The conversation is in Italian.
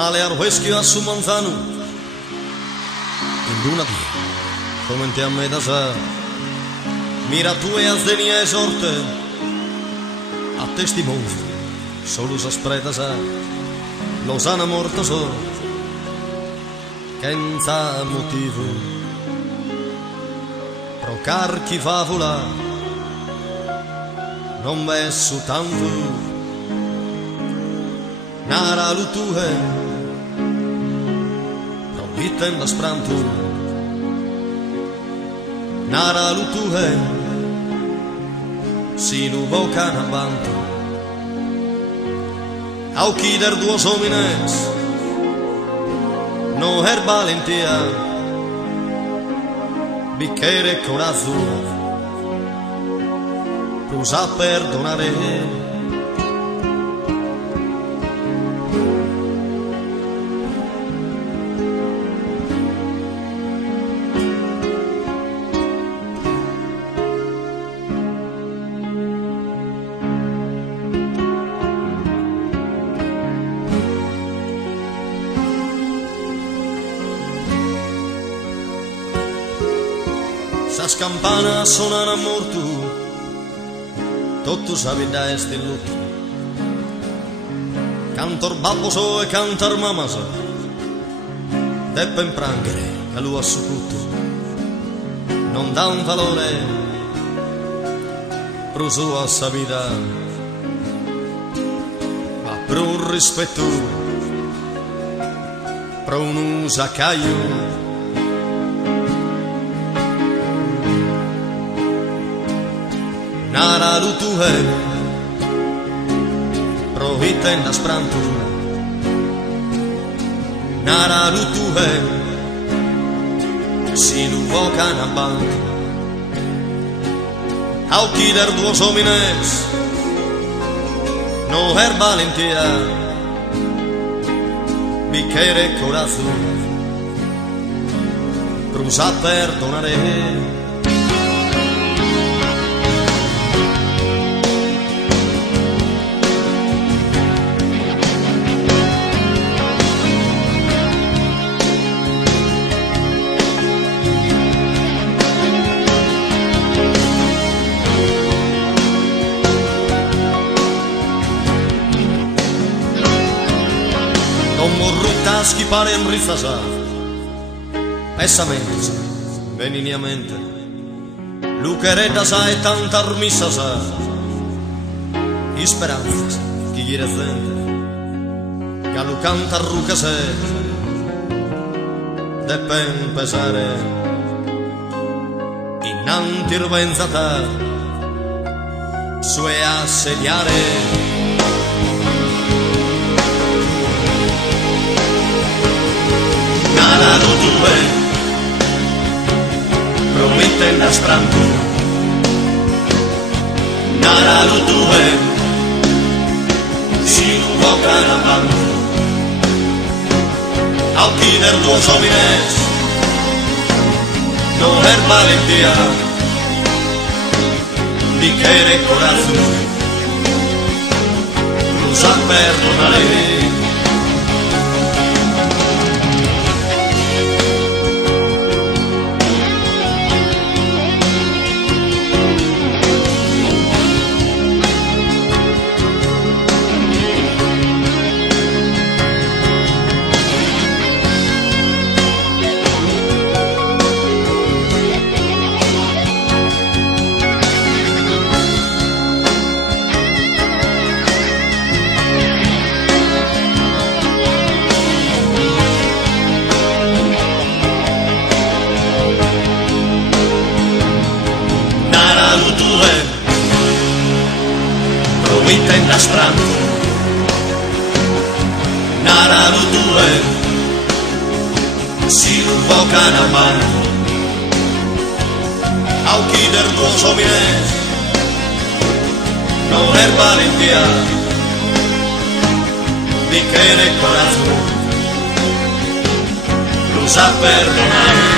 Male al whisky a su manzano in luna di come te a me da sa mira tu e azdenia esorte a testimoni solo sa spreta sa Losana morto solo senza motivo pro carchi favola non messo tanto nara lutue Vitten da sprantu Nara lutue Si lu boca na bantu Au chider duos homines No her valentia Bicchiere corazzo Prusa perdonare Sas campanas sonan a morto Tutto sa vida est in lutto Cantor babboso e cantar mamasa Deppen prangere a lui assocutto Non dà un valore Pro sua sa vida Ma pro un rispetto Pro un usacaio Nara lutue Provita in sprantu Nara lutue Si lu voca na bantu Au chider duos homines No her valentia Bicchiere corazzo Prusa perdonare Non morrutas chi pare in rifasa Pessamento Beniniamente Lucheretta sa e tanta armissa sa I speranza chi gli rezzente Che lu canta ruca se Deppen pesare Innanti irvenzata Sue assediare Nara lutue Promette la sprantu Nara lutue Si lu boca na bantu Au chider duos homines No her valentia Bicchiere corazzo Prusa perdonare Provita in sprantu Nara lutue Si lu boca na bantu ao quider dos homines no es valentía ni quiere corazón los a perdonar.